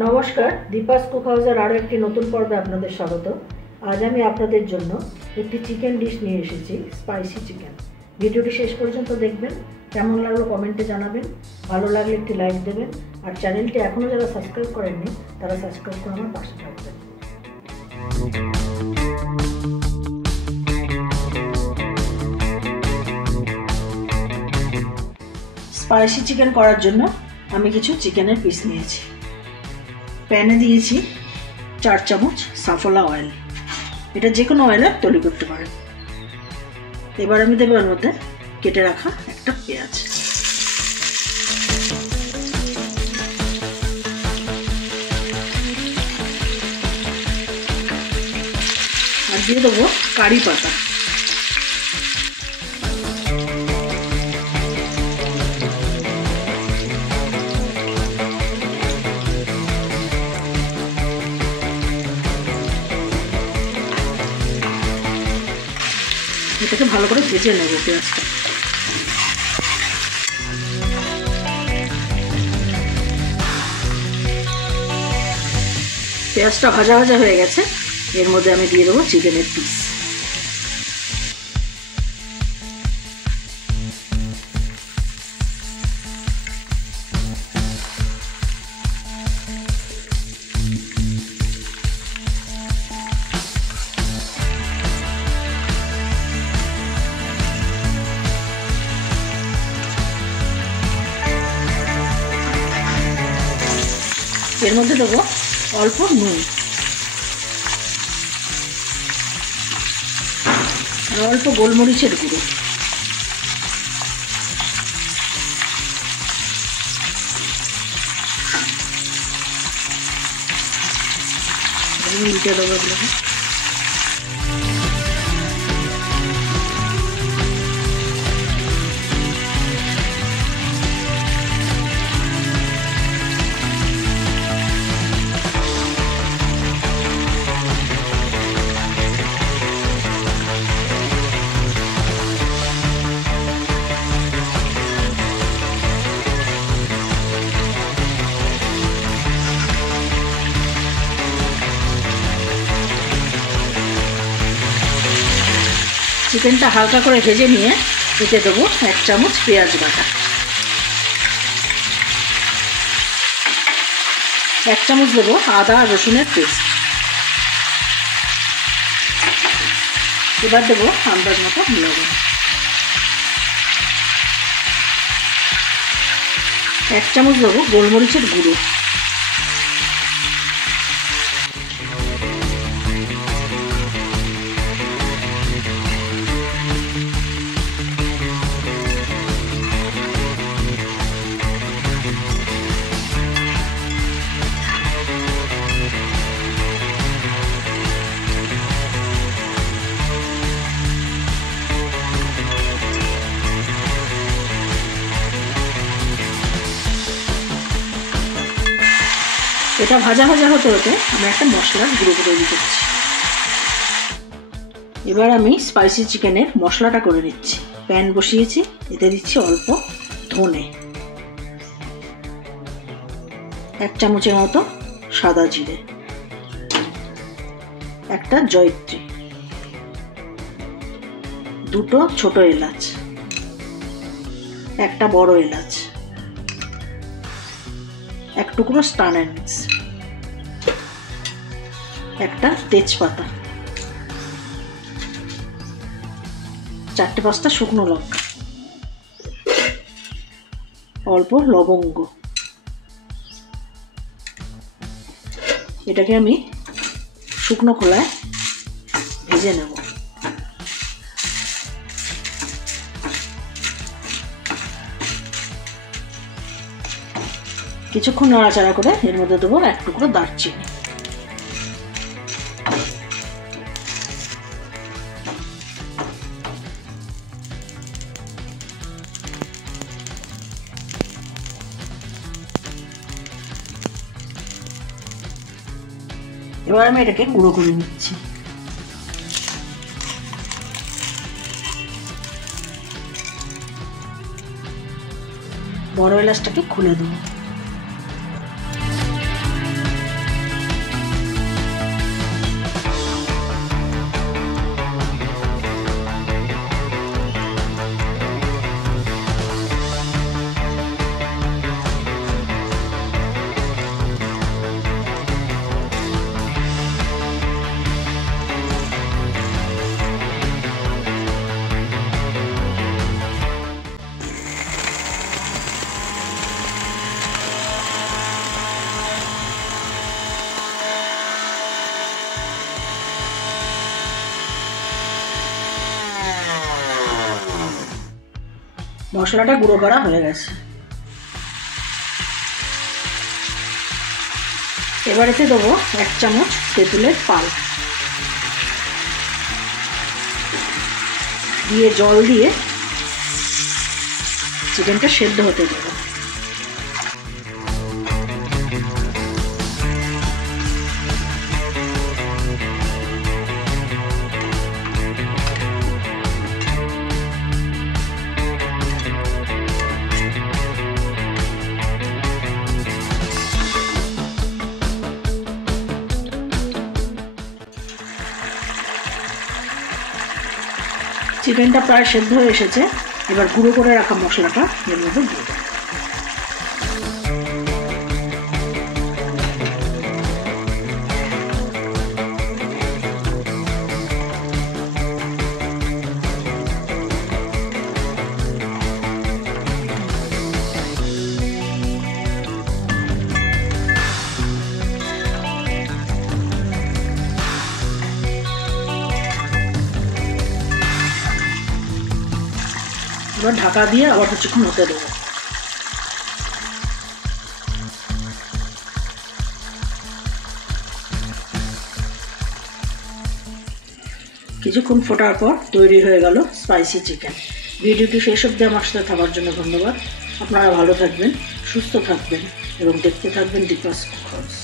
নমস্কার, দীপাস কুক হাউসের আরও একটি নতুন পর্বে আপনাদের স্বাগত। আজ আমি আপনাদের জন্য একটি চিকেন ডিশ নিয়ে এসেছি, স্পাইসি চিকেন। ভিডিওটি শেষ পর্যন্ত দেখবেন, কেমন লাগলো কমেন্টে জানাবেন, ভালো লাগলে একটি লাইক দেবেন, আর চ্যানেলটি এখনও যারা সাবস্ক্রাইব করেননি তারা সাবস্ক্রাইব করে আমার পাশে থাকবেন। স্পাইসি চিকেন করার জন্য আমি কিছু চিকেনের পিস নিয়েছি। প্যানে দিয়েছি 4 চামচ সাফোলা অয়েল। এটা যে কোনো অয়েলে তৈরি করতে পারেন। এবার আমি দেবো এর মধ্যে কেটে রাখা একটা পেঁয়াজ। আর দিয়ে দেবো কারি পাতা। এটাকে ভালো করে ভেজে নেব পেঁয়াজটা। পেঁয়াজটা ভাজা ভাজা হয়ে গেছে, এর মধ্যে আমি দিয়ে দেবো চিকেনের পিস। এর মধ্যে দেবো অল্প নুন আর অল্প গোলমরিচের গুঁড়ো। উল্টে দেবো এগুলোকে। চিকেনটা হালকা করে ভেজে নিয়ে এতে দেবো 1 চামচ পেঁয়াজ বাটা, 1 চামচ দেবো আদা আর রসুনের পেস্ট। এবার দেবো আন্দাজ মতো লবণ, 1 চামচ দেবো গোলমরিচের গুঁড়ো, এটা ভাজা ভাজা হতে হতে আমি একটা মশলার গুঁড়ো তৈরি করছি। এবার আমি স্পাইসি চিকেনের মশলাটা করে নিচ্ছি। প্যান বসিয়েছি, এতে দিচ্ছি অল্প ধনে, 1 চামচের মতো সাদা জিরে, একটা জয়িত্রী, 2টো ছোট এলাচ, একটা বড় এলাচ, 1 টুকরো স্টার অ্যানিস, একটা তেজপাতা, 4-5টা শুকনো লঙ্কা, অল্প লবঙ্গ। এটাকে আমি শুকনো খোলায় ভেজে নেব। কিছুক্ষণ নাড়াচাড়া করে এর মধ্যে দেবো 1 টুকরো দারচিনি। এবার আমি এটাকে গুঁড়ো করে নিচ্ছি। বড় এলাচটাকে খুলে দেবো। মশলাটা গুঁড়ো করা হয়ে গেছে। এবারেতে দেবো 1 চামচ তেঁতুলের পাল্প, দিয়ে জল দিয়ে চিকেনটা সেদ্ধ হতে দেবো। চিকেনটা প্রায় সেদ্ধ হয়ে এসেছে। এবার গুঁড়ো করে রাখা মশলাটা এর মধ্যে দিয়ে দেব। এবার ঢাকা দিয়ে আবার কিছুক্ষণ হতে দেবো। কিছুক্ষণ ফোটার পর তৈরি হয়ে গেল স্পাইসি চিকেন। ভিডিওটি শেষ অবধি আমার সাথে থাকার জন্য ধন্যবাদ। আপনারা ভালো থাকবেন, সুস্থ থাকবেন এবং দেখতে থাকবেন দীপাস কুকার্স।